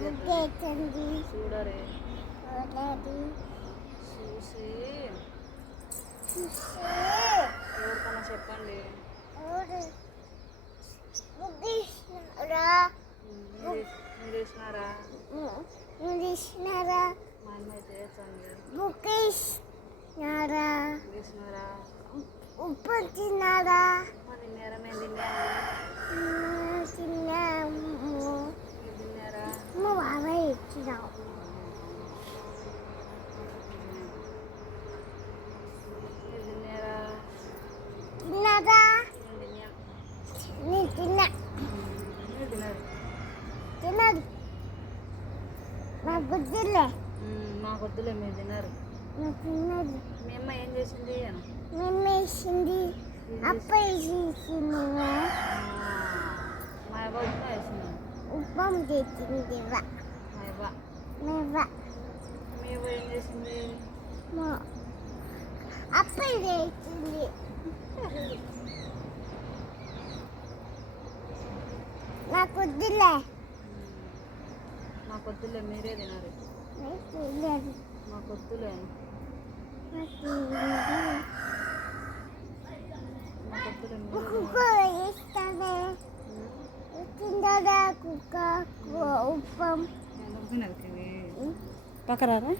ముగ్గేస్తుంది. చూడరే చూడది. చూసి చూసి ఎవరికన్నా చెప్పండి. ఎవరు ముగ్గేసినారా? మీరు వేసినారా? ముగ్గేసినారా? మా అమ్మ అయితే వేస్తుంది. ముగ్గేసినారా? వేసినారా? ఉప్పు తిన్నారా? తిన్నారా? మేము తిన్నాము. తిన్నాము. మీరు తిన్నారా? మా బాబాయ్ ఇచ్చినావు. మీరు తిన్నారా? తిన్నారా? మేము తిన్నాం. నేను తిన్నా. మీరు తిన్నారు. తిన్నది నాకు గుర్తులే. మాకు వద్దులే, మీరు తిన్నారు. నాకు తిన్నది. మీ అమ్మ ఏం చేసింది? మేమేసింది. అప్ప వేసింది. మా అవ్వ ఉప్మా వేసింది. ఉప్పం చేసింది. మా అవ్వ. మేవా మీ అవ్వ ఏం చేసింది? అప్ప చేసింది. నాకు వద్దులే. మాకు వద్దులే, మీరే తినాలి. మాకు వద్దులే. కుక్క వేస్తానే తిందా కుక్క ఉప్పం పక్కరారా.